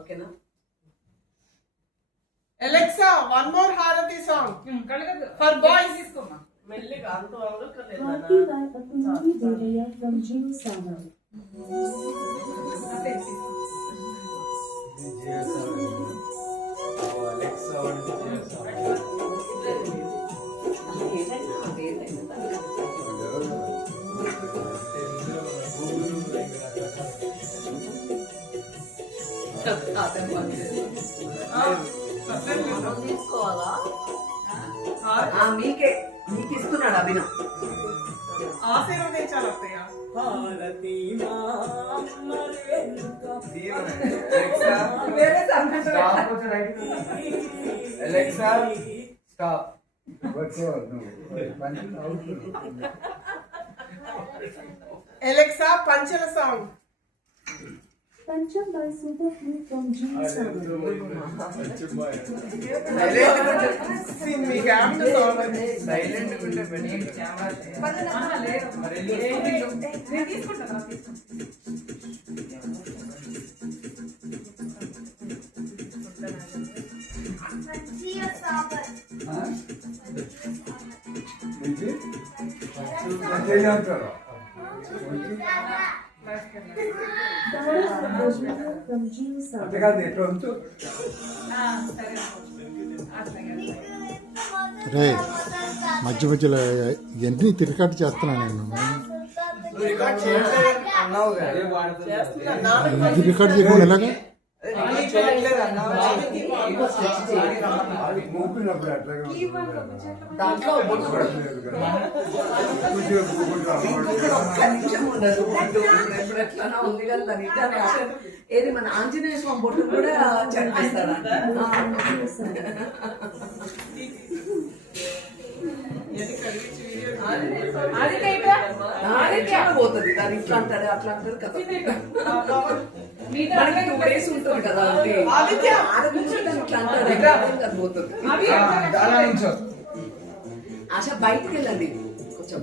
ఓకేనా? Alexa, one more Harati song for boys. మెల్లిగా అంత from Jim Summer. మీకే మీకు ఇస్తున్నాడు అభినవ్. ఆశీర్వదించాలి అత్తయ్య. Alexa, stop. Alexa, Panchala song. Pancham by Superflu from Jim Summer. See, we have to solve it. Silent ఉంటే better. From Jim Summer. రే మధ్య మధ్యలో ఎన్ని తిరిగట్టు చేస్తున్నా నేను. ఇది రికార్డ్ చేయకుండా ఎలాగా? దాంట్లో ఒక్క నిమిషం ఉండదు. ఇప్పుడు ఎట్లా ఉంది కదా దాని ఏది మన ఆంజనేయ స్వామి బొట్టు కూడా చనిపిస్తాడు. పోతుంది దాని ఇట్లా అంటాడు అట్లా అంటారు కదా. మనకి 2 days ఉంటుంది కదా అంటే ఇట్లా అంటాడు పోతుంది. ఆశ బయటికి వెళ్ళండి కొంచెం.